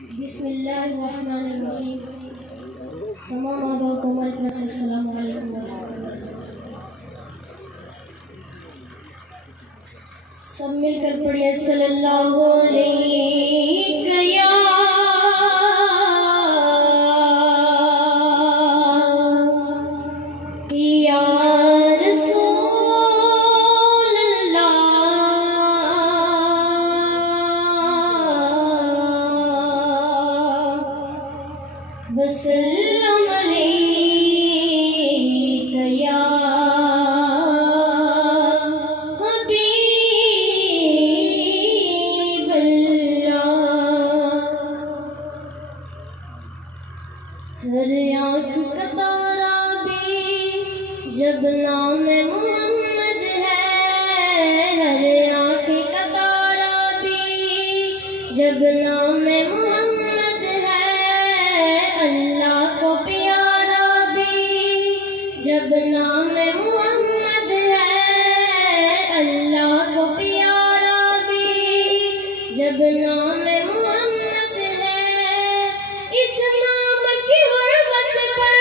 بسم اللہ الرحمن الرحیم. تمام آبا کو ہماری طرف سے السلام علیکم ورحمۃ اللہ. سب مل کر پڑھیے صلی اللہ علیہ یا وسلم علیک یا حبیب اللہ. ہر آنکھ کا تارا بھی جب نام محمد ہے، ہر آنکھ کا تارا بھی جب نام محمد ہے، اللہ کو پیارا بھی جب نام محمد ہے، اللہ کو پیارا بھی جب نام محمد ہے. اس نام کی حرمت پر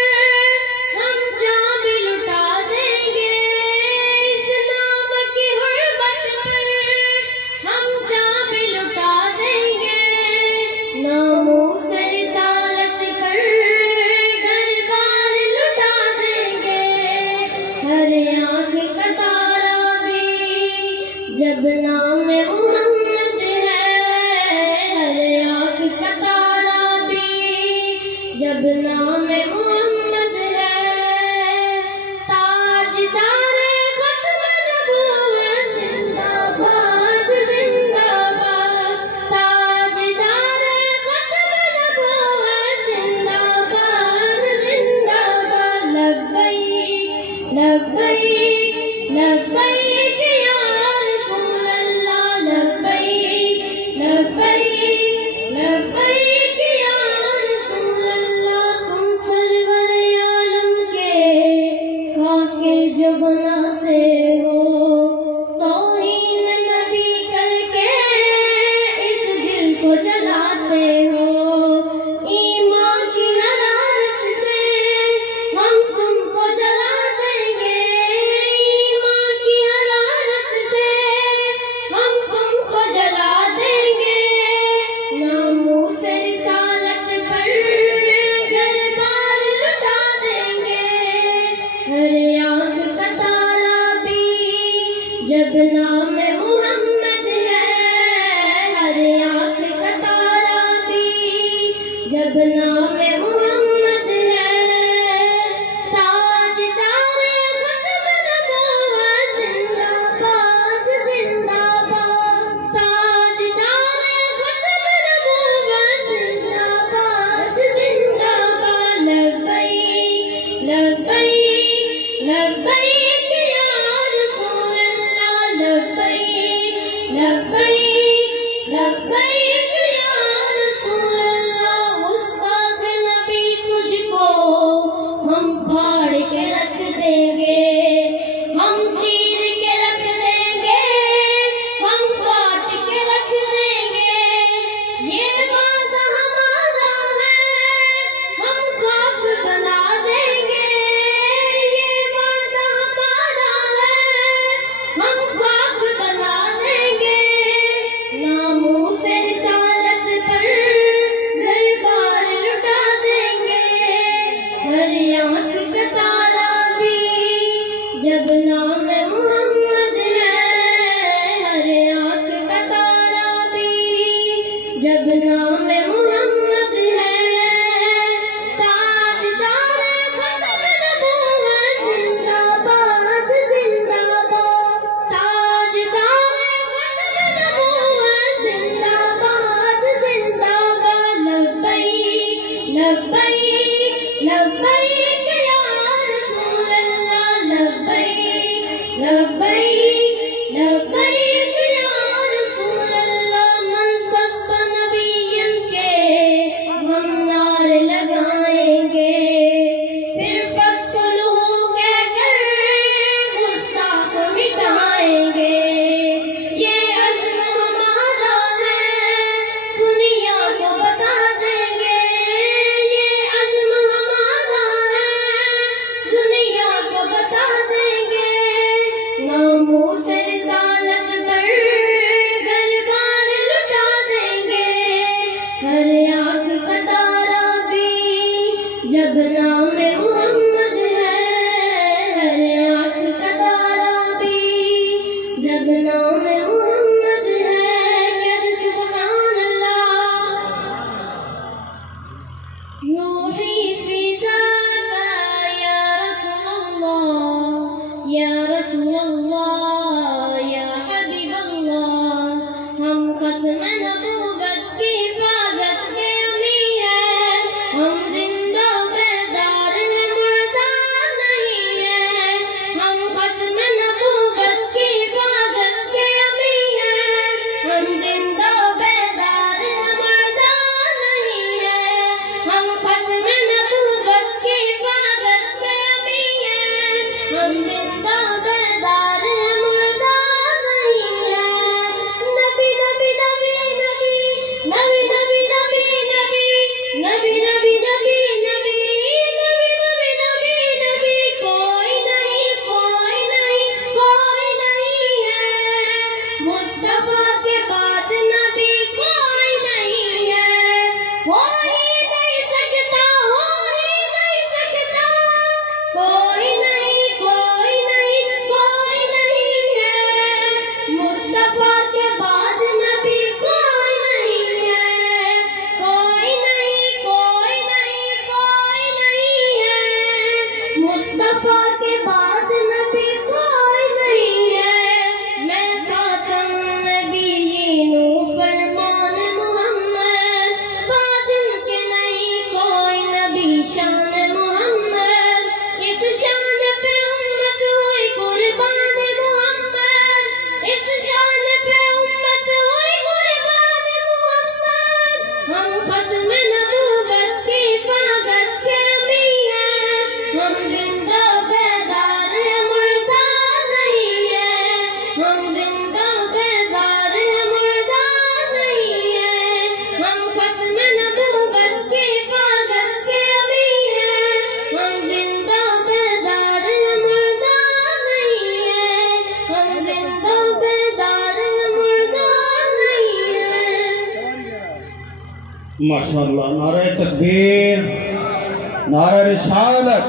ہم جاں بھی لٹا دیں گے، اس نام کی حرمت پر ہم جاں بھی لٹا دیں گے. ناموس رسالت پر گھر بار لٹا دیں گے. ہر آنکھ کا تارا بھی جب نام محمد ہے، ہر آنکھ کا تارا بھی جب نام محمد ہے. تاجدار ختم نبوت زندہ باد زندہ باد، تاجدار ختم نبوت زندہ باد زندہ باد. لبیک لبیک لبیک یا رسول اللہ، لبیک لبیک لبیک یا رسول اللہ. تم سرور عالم کے خاکے جو بناتے ہو، توہین نبی کر کے اس دل کو جلاتے ہو. ایمان کی حرارت سے ہم تم کو جلا دیں گے، ایمان کی حرارت سے ہم تم کو جلا دیں گے. ناموس رسالت پر گھر بار لٹا دیں گے. ہر آنکھ کا تارا بھی جب نام محمد ہے، ہر آنکھ کا تارا بھی جب نام محمد ہے. تاجدار ختم نبوت زندہ باد زندہ باد، تاجدار ختم نبوت زندہ باد زندہ باد. لبیک لبیک لبیک یا رسول اللہ، لبیک لبیک لبیک یا رسول اللہ. گستاخ نبی تجھ کو ہم پھاڑ کے رکھ دیں گے، ہم چیر کے رکھ دیں گے، ہم کاٹ کے رکھ دیں گے. یہ وعدہ ہمارا ہے، ہم خاک بنا دیں گے. یہ وعدہ ہمارا ہے، ہم خاک بنا دیں گے. ناموس رسالت پر گھر بار لٹا دیں گے. ہر آنکھ کا تارا بھی جب نام محمد ہے، ہر آنکھ کا تارا بھی جب نام محمد ہے. تاجدار ختم نبوت زندہ باد زندہ باد، تاجدار ختم نبوت زندہ باد زندہ باد. لبیک لبیک لبیک یا رسول اللہ، لبیک لبیک لبیک یا رسول اللہ. من سب نبی ماشاءاللہ، نعرہ تکبیر، نعرہ رسالت.